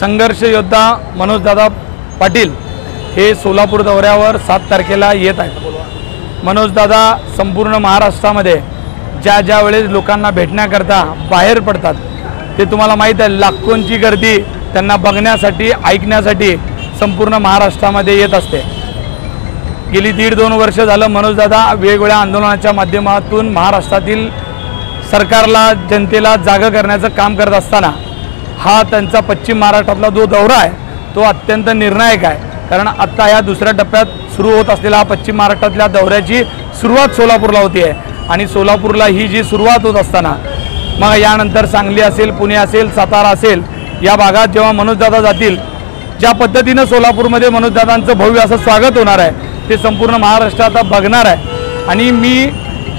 संघर्ष योद्धा मनोजदादा पाटील हे सोलापूर दौऱ्यावर 7 तारखेला येत आहेत। मनोजदादा संपूर्ण महाराष्ट्रामध्ये ज्या वेळेस लोकांना भेटण्याकरता बाहेर पडतात ते तुम्हाला माहीत आहे, लाखोंची गर्दी त्यांना बघण्यासाठी ऐकण्यासाठी संपूर्ण महाराष्ट्रामध्ये येत असते। गेली 1.5-2 वर्ष झालं मनोजदादा वेगवेगळ्या आंदोलनाच्या माध्यमातून महाराष्ट्रातील सरकारला जनतेला जागा करण्याचं काम करत असताना हा त्यांचा पश्चिम महाराष्ट्रातला जो दौरा आहे तो अत्यंत निर्णायक आहे। कारण आता या दुसऱ्या टप्प्यात सुरू होत असलेला हा पश्चिम महाराष्ट्रातल्या दौऱ्याची सुरुवात सोलापूरला होती आहे आणि सोलापूरला ही जी सुरुवात होत असताना मग यानंतर सांगली असेल, पुणे असेल, सातारा असेल, या भागात जेव्हा मनोजदादा जातील, ज्या पद्धतीने सोलापूरमध्ये मनोजदादांचं भव्य असं स्वागत होणार आहे ते संपूर्ण महाराष्ट्र आता बघणार आहे। आणि मी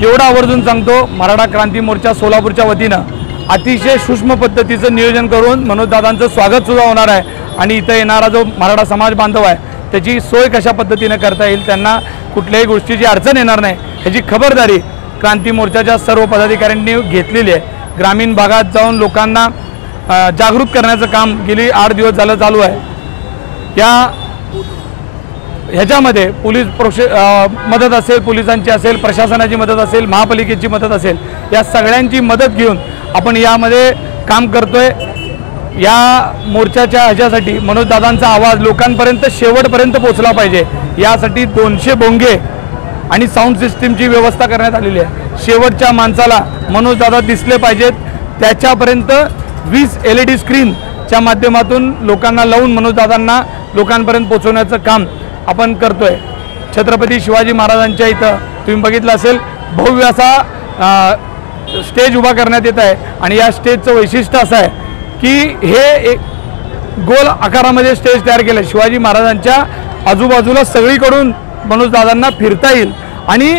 एवढं आवर्जून सांगतो, मराठा क्रांती मोर्चा सोलापूरच्या वतीनं अतिशय सूक्ष्म पद्धतीचं नियोजन करून मनोजदादांचं स्वागत सुद्धा होणार आहे आणि इथं येणारा जो मराठा समाज बांधव आहे त्याची सोय कशा पद्धतीने करता येईल, त्यांना कुठल्याही गोष्टीची अडचण येणार नाही ह्याची खबरदारी क्रांती मोर्चाच्या सर्व पदाधिकाऱ्यांनी घेतलेली आहे। ग्रामीण भागात जाऊन लोकांना जागृत करण्याचं काम गेली 8 दिवस झालं चालू आहे। ह्याच्यामध्ये पोलीस मदत असेल, पोलिसांची असेल, प्रशासनाची मदत असेल, महापालिकेची मदत असेल, या सगळ्यांची मदत घेऊन आपण यामध्ये काम करतोय। या मोर्चाच्या ह्याच्यासाठी मनोजदादांचा आवाज लोकांपर्यंत शेवटपर्यंत पोहोचला पाहिजे यासाठी 200 भोंगे आणि साऊंड सिस्टीमची व्यवस्था करण्यात आलेली आहे। शेवटच्या माणसाला मनोजदादा दिसले पाहिजेत, त्याच्यापर्यंत 20 LED स्क्रीनच्या माध्यमातून लोकांना लावून मनोजदादांना लोकांपर्यंत पोहोचवण्याचं काम आपण करतोय। छत्रपती शिवाजी महाराजांच्या इथं तुम्ही बघितलं असेल भव्य असा स्टेज उभा करण्यात येत आहे आणि या स्टेजचं वैशिष्ट्य असं आहे की हे एक गोल आकारामध्ये स्टेज तयार केलं। शिवाजी महाराजांच्या आजूबाजूला सगळीकडून मनोजदादांना फिरता येईल आणि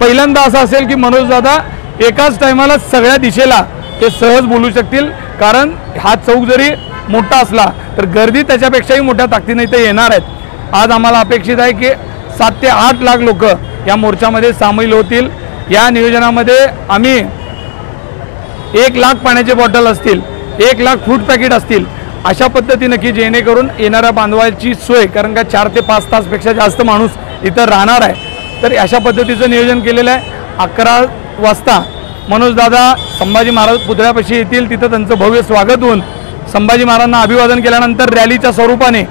पहिल्यांदा असं असेल की मनोजदादा एकाच टायमाला सगळ्या दिशेला ते सहज बोलू शकतील, कारण हा चौक जरी मोठा असला तर गर्दी त्याच्यापेक्षाही मोठ्या ताकदीने इथे येणार आहेत। आज आम्हाला अपेक्षित आहे की 7 ते 8 लाख लोक या मोर्चामध्ये सामील होतील। या नियोजनामध्ये आम्ही 1 लाख पाण्याचे बॉटल असतील, 1 लाख फूड पॅकेट असतील, अशा पद्धतीने की जेणेकरून येणाऱ्या बांधवांची सोय, कारण का 4 ते 5 तासपेक्षा जास्त माणूस इथं राहणार आहे, तर अशा पद्धतीचं नियोजन केलेलं आहे। 11 वाजता मनोजदादा संभाजी महाराज पुतळ्यापाशी येतील, तिथं त्यांचं भव्य स्वागत होऊन संभाजी महाराजांना अभिवादन केल्यानंतर रॅलीच्या स्वरूपाने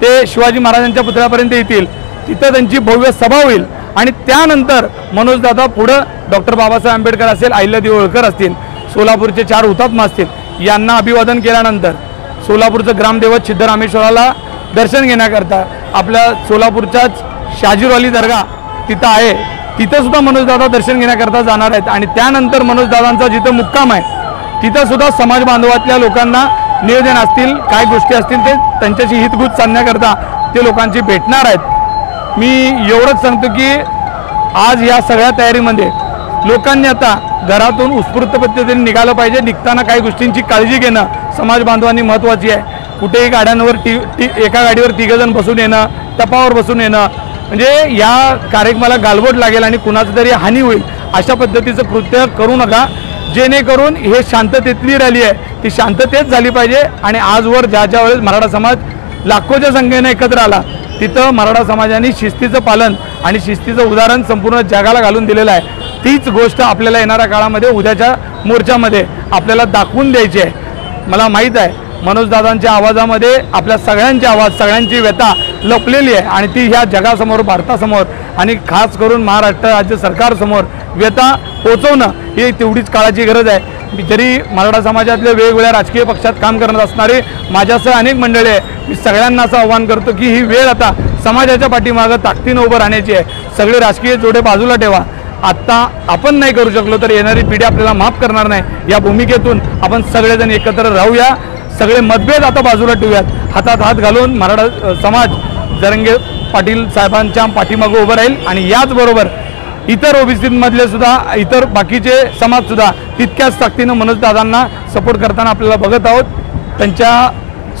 ते शिवाजी महाराजांच्या पुतळ्यापर्यंत येतील, तिथं त्यांची भव्य सभा होईल आणि त्यानंतर मनोजदादा पुढं डॉक्टर बाबासाहेब आंबेडकर असेल, अहिल्यादेवी होळकर असतील, सोलापूरचे 4 हुतात्मा असतील, यांना अभिवादन केल्यानंतर सोलापूरचं ग्रामदैवत सिद्धरामेश्वराला दर्शन घेण्याकरता आपल्या सोलापूरच्याच शाजीरवाली दर्गा तिथं आहे, तिथं सुद्धा मनोजदादा दर्शन घेण्याकरता जाणार आहेत आणि त्यानंतर मनोजदादांचा जिथं मुक्काम आहे तिथं सुद्धा समाज बांधवातल्या लोकांना नियोजन असतील, काय गोष्टी असतील ते त्यांच्याशी हितगुज साधण्याकरता ते लोकांची भेटणार आहेत। मी एवढंच सांगतो की आज या सगळ्या तयारीमध्ये लोकांनी आता घरातून उत्स्फूर्त पद्धतीने निघालं पाहिजे। निघताना काही गोष्टींची काळजी घेणं समाज बांधवांनी महत्त्वाची आहे। कुठेही गाड्यांवर एका गाडीवर 3 जण बसून येणं, टपावर बसून येणं, म्हणजे या कार्यक्रमाला गालबोट लागेल आणि कुणाचं तरी हानी होईल अशा पद्धतीचं कृत्य करू नका, जेणेकरून हे शांततेतली रॅली आहे ती शांततेत झाली पाहिजे। आणि आजवर ज्या वेळेस मराठा समाज लाखोच्या संख्येने एकत्र आला तिथं मराठा समाजाने शिस्तीचं पालन आणि शिस्तीचं उदाहरण संपूर्ण जगाला घालून दिलेलं आहे। तीच गोष्ट आपल्याला येणाऱ्या काळामध्ये उद्याच्या मोर्चामध्ये आपल्याला दाखवून द्यायची आहे। मला माहीत आहे मनोजदादांच्या आवाजामध्ये आपल्या सगळ्यांचे आवाज, सगळ्यांची व्यथा लपलेली आहे आणि ती ह्या जगासमोर, भारतासमोर आणि खास करून महाराष्ट्र राज्य सरकारसमोर व्यथा पोचवणं ही तेवढीच काळाची गरज आहे। जरी मराठा समाजातले वेगवेगळ्या राजकीय पक्षात काम करत असणारे माझ्यासह अनेक मंडळी आहे, मी सगळ्यांना असं आव्हान करतो की ही वेळ आता समाजाच्या पाठीमागं ताकदीनं उभं राहण्याची आहे। सगळे राजकीय जोडे बाजूला ठेवा। आत्ता आपण नाही करू शकलो तर येणारी पिढी आपल्याला माफ करणार नाही। या भूमिकेतून आपण सगळेजण एकत्र राहूया, सगळे मतभेद आता बाजूला ठेवूयात, हातात हात घालून मराठा समाज जरंगे पाटील साहेबांच्या पाठीमागं उभं राहील आणि याचबरोबर इतर ओबीसीमधले सुद्धा इतर बाकीचे समाजसुद्धा तितक्याच ताकदीनं मनोजदादांना सपोर्ट करताना आपल्याला बघत आहोत। त्यांच्या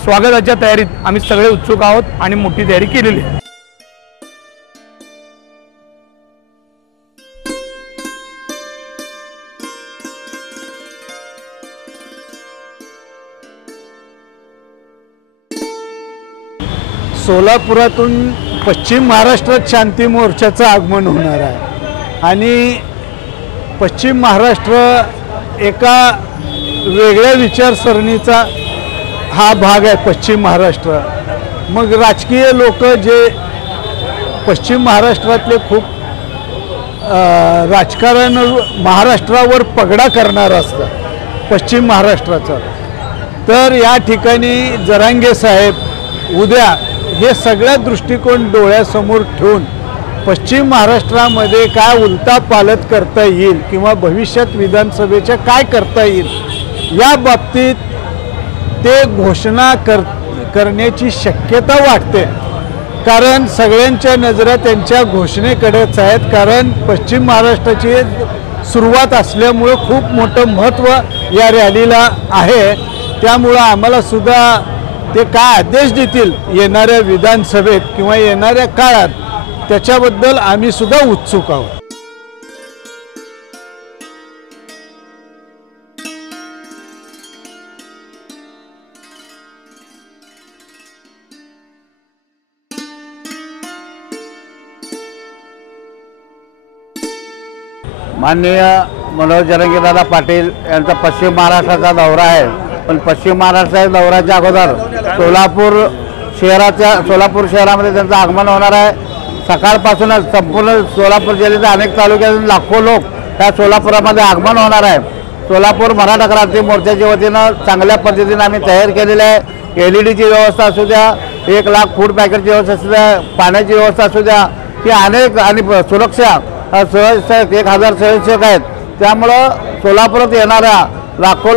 स्वागताच्या तयारीत आम्ही सगळे उत्सुक आहोत आणि मोठी तयारी केलेली आहे। सोलापुरातून पश्चिम महाराष्ट्रात शांती मोर्चाचं आगमन होणार आहे आणि पश्चिम महाराष्ट्र एका वेगळ्या विचारसरणीचा हा भाग आहे पश्चिम महाराष्ट्र। मग राजकीय लोक जे पश्चिम महाराष्ट्रातले खूप राजकारण महाराष्ट्रावर पगडा करणार असतं पश्चिम महाराष्ट्राचा, तर या ठिकाणी जरांगे साहेब उद्या हे सगळ्या दृष्टिकोन डोळ्यासमोर ठेवून पश्चिम महाराष्ट्रामध्ये काय उलटा पालट करता येईल किंवा भविष्यात विधानसभेच्या काय करता येईल या बाबतीत ते घोषणा करण्याची शक्यता वाटते। कारण सगळ्यांच्या नजरा त्यांच्या घोषणेकडेच आहेत, कारण पश्चिम महाराष्ट्राची सुरुवात असल्यामुळे खूप मोठं महत्त्व या रॅलीला आहे। त्यामुळं आम्हाला सुद्धा ते काय आदेश देतील येणाऱ्या विधानसभेत किंवा येणाऱ्या काळात त्याच्याबद्दल आम्ही सुद्धा उत्सुक आहोत। माननीय मनोज जरांगेदादा पाटील यांचा पश्चिम महाराष्ट्राचा दौरा आहे, पण पश्चिम महाराष्ट्राच्या दौऱ्याच्या अगोदर सोलापूर शहरामध्ये त्यांचं आगमन होणार आहे। सकाळपासूनच संपूर्ण सोलापूर जिल्ह्याच्या अनेक तालुक्यातून लाखो लोक त्या सोलापुरामध्ये आगमन होणार आहे। सोलापूर मराठा क्रांती मोर्चाच्या वतीनं चांगल्या पद्धतीने आम्ही तयार केलेलं आहे। LED ची व्यवस्था असू द्या, 1 लाख फूड पॅकेटची व्यवस्था असू द्या, पाण्याची व्यवस्था असू द्या, ही अनेक आणि सुरक्षा स्वयंसेवक 1000 स्वयंसेवक आहेत। त्यामुळं सोलापुरात येणाऱ्या लाखो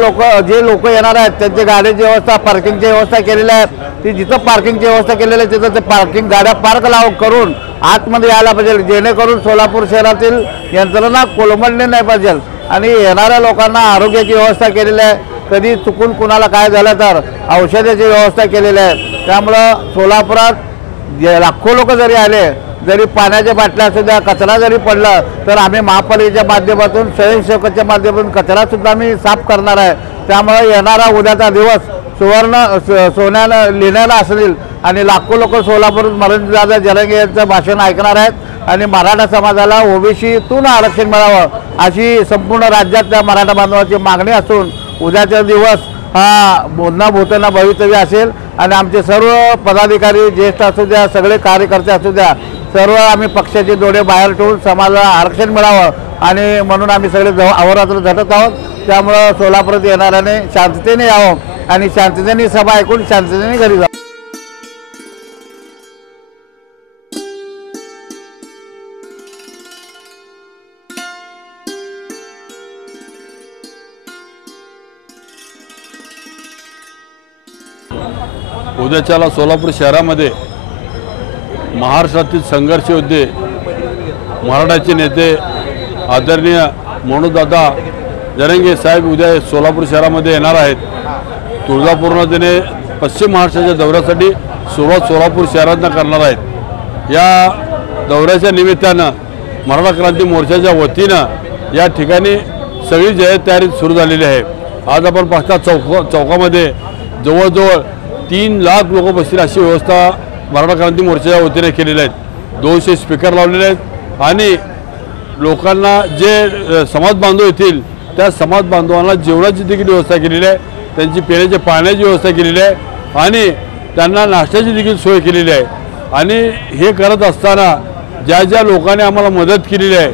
लोक येणार आहेत त्यांची गाडीची व्यवस्था, पार्किंगची व्यवस्था केलेली आहे। ती जिथं पार्किंगची व्यवस्था केलेली आहे तिथं ते पार्किंग गाड्या पार्क करून आतमध्ये यायला पाहिजे, जेणेकरून सोलापूर शहरातील यंत्रणा कोलमडली नाही पाहिजे। आणि येणाऱ्या लोकांना आरोग्याची व्यवस्था केलेली आहे, कधी चुकून कुणाला काय झालं तर औषधाची व्यवस्था केलेली आहे। त्यामुळं सोलापुरात लाखो लोक जरी आले, जरी पाण्याच्या बाटल्या असू द्या, कचरा जरी पडला तर आम्ही महापालिकेच्या माध्यमातून स्वयंसेवकाच्या माध्यमातून कचरासुद्धा आम्ही साफ करणार आहे। त्यामुळे येणारा उद्याचा दिवस सोन्यानं लिहिण्याला असेल आणि लाखो लोक सोलापूर मनोजदादा जरांगे यांचं भाषण ऐकणार आहेत आणि मराठा समाजाला ओबीसीतून आरक्षण मिळावं अशी संपूर्ण राज्यातल्या मराठा बांधवांची मागणी असून उद्याचा दिवस हा बोधना भूतना भवितव्य असेल आणि आमचे सर्व पदाधिकारी ज्येष्ठ असू द्या, सगळे कार्यकर्ते असू द्या, सर्व आम्ही पक्षाचे डोळे बाहेर ठेवून समाजाला आरक्षण मिळावं आणि म्हणून आम्ही सगळे अहोरात्र झटत आहोत। त्यामुळं सोलापुरात येणाऱ्याने शांततेने यावं आणि शांततेने सभा ऐकून शांततेने घरी जावं। उद्याच्याला सोलापूर शहरामध्ये महाराष्ट्रातील संघर्ष योद्धे, मराठाचे नेते आदरणीय मनोजदादा जरांगे साहेब उद्या सोलापूर शहरामध्ये येणार आहेत। तुळजापूरमध्ये पश्चिम महाराष्ट्राच्या दौऱ्यासाठी सुरुवात सोलापूर शहरातून करणार आहेत। या दौऱ्याच्या निमित्तानं मराठा क्रांती मोर्चाच्या वतीनं या ठिकाणी सगळी जाहीर तयारी सुरू झालेली आहे। आज आपण पाहता चौकामध्ये जवळजवळ 3 लाख लोक बसतील अशी व्यवस्था मराठा क्रांती मोर्चाच्या वतीने केलेल्या आहेत। 200 स्पीकर लावलेले आहेत आणि लोकांना जे समाज बांधव येतील त्या समाज बांधवांना जेवणाची देखील व्यवस्था केलेली आहे, त्यांची पिण्याच्या पाण्याची व्यवस्था केलेली आहे आणि त्यांना नाश्त्याची देखील सोय केलेली आहे। आणि हे करत असताना ज्या ज्या लोकांनी आम्हाला मदत केलेली आहे,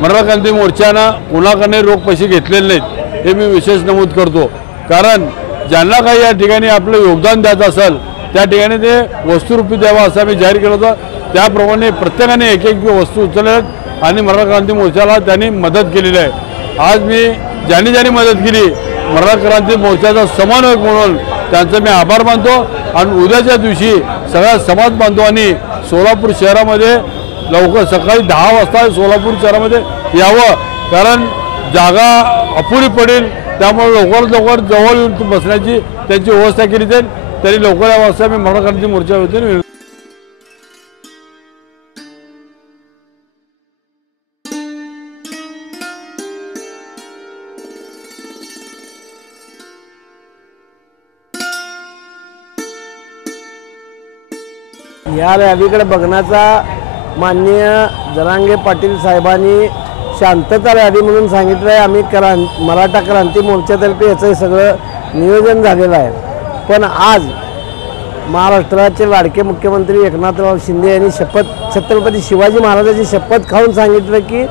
मराठा क्रांती मोर्चानं कोणाकडे रोख पैसे घेतलेले नाहीत हे मी विशेष नमूद करतो। कारण ज्यांना काही या ठिकाणी आपलं योगदान द्यायचं असेल त्या ठिकाणी ते वस्तुरूपी द्यावं असं आम्ही जाहीर केलं होतं। त्याप्रमाणे प्रत्येकाने एक वस्तू उचलल्यात आणि मराठा क्रांती मोर्चाला त्यांनी मदत केलेली आहे। आज मी ज्यांनी मदत केली मराठा क्रांती मोर्चाचा समन्वयक म्हणून त्यांचं मी आभार मानतो आणि उद्याच्या दिवशी सगळ्या समाज बांधवांनी सोलापूर शहरामध्ये लवकर सकाळी 10 वाजता सोलापूर शहरामध्ये यावं, कारण जागा अपुरी पडेल। त्यामुळे लवकर जवळ येऊन बसण्याची त्यांची व्यवस्था केली जाईल। तरी लवकर यावं असं मी मराठा क्रांती मोर्चा वतीने या रॅलीकडे बघण्याचा माननीय जरांगे पाटील साहेबांनी शांतता रॅली म्हणून सांगितलं आहे. आम्ही मराठा क्रांती मोर्चातर्फे याचं सगळं नियोजन झालेलं आहे. पण आज महाराष्ट्राचे लाडके मुख्यमंत्री एकनाथराव शिंदे यांनी छत्रपती शिवाजी महाराजांची शपथ खाऊन सांगितलं की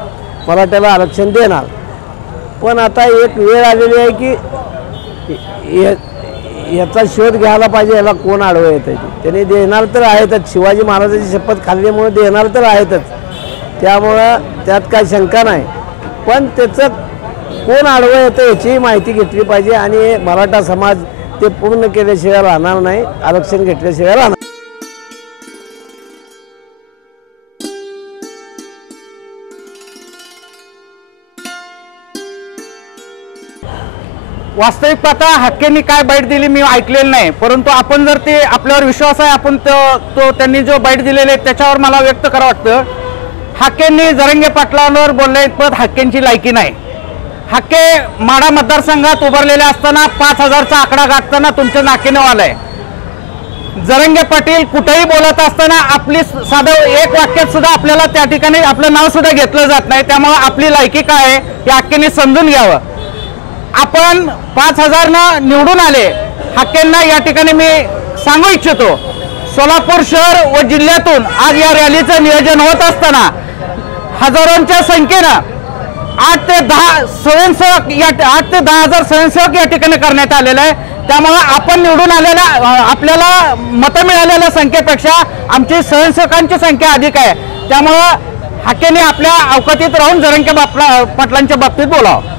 मराठ्याला आरक्षण देणार. पण आता एक वेळ आलेली आहे की याचा शोध घ्यायला पाहिजे, याला कोण आडवं येतं. त्यांनी देणार तर आहेतच, शिवाजी महाराजांची शपथ खाल्ल्यामुळे देणार तर आहेतच, त्यामुळं त्यात काही शंका नाही. पण त्याचं कोण आडवं येतं याचीही माहिती घेतली पाहिजे आणि मराठा समाज ते पूर्ण केल्याशिवाय राहणार नाही, आरक्षण घेतल्याशिवाय राहणार. वास्तविक पाहता हक्केंनी काय बाईट दिली मी ऐकलेलं नाही, परंतु आपण जर ते आपल्यावर विश्वास आहे आपण तो त्यांनी जो बाईट दिलेले त्याच्यावर मला व्यक्त करावं वाटतं. हक्केंनी जरांगे पाटलांवर बोलले पण हक्केंची लायकी नाही. हक्के माढा मतदारसंघात उभारलेले असताना 5000चा आकडा गाठताना तुमच्या नाकीनं आलाय. जरांगे पाटील कुठेही बोलत असताना आपली साधं एक वाक्यात सुद्धा आपल्याला त्या ठिकाणी आपलं नाव सुद्धा घेतलं जात नाही. त्यामुळे आपली लायकी काय आहे हे हक्केंनी समजून घ्यावं. आपण 5000 निवडून आले. हक्केंना या ठिकाणी मी सांगू इच्छितो, सोलापूर शहर व जिल्ह्यातून आज या रॅलीचं नियोजन होत असताना हजारोंच्या संख्येनं 8 ते 10 स्वयंसेवक 8 ते 10,000 स्वयंसेवक या ठिकाणी करण्यात आलेलं आहे. त्यामुळे आपण निवडून आलेल्या आपल्याला मतं मिळालेल्या संख्येपेक्षा आमची स्वयंसेवकांची संख्या अधिक आहे. त्यामुळं हक्केने आपल्या अवकातीत राहून जरांगे पाटलांच्या बाबतीत बोलावं.